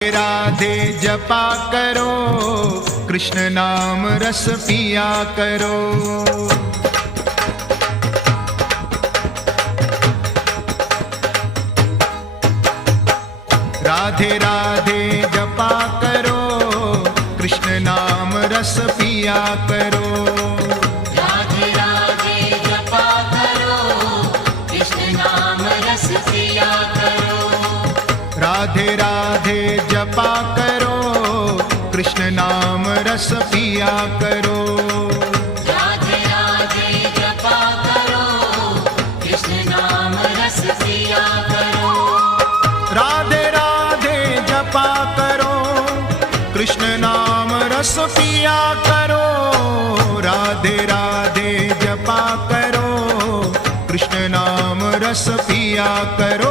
राधे जपा करो, कृष्ण नाम रस पिया करो। राधे राधे जपा करो, कृष्ण नाम रस पिया करो। राधे राधे जपा करो, कृष्ण नाम रस पिया करो। राधे राधे जपा करो, कृष्ण नाम रस पिया करो। राधे राधे जपा करो, कृष्ण नाम रस पिया करो। राधे राधे जपा करो, कृष्ण नाम रस पिया करो। राधे राधे जपा करो, कृष्ण नाम रस पिया करो।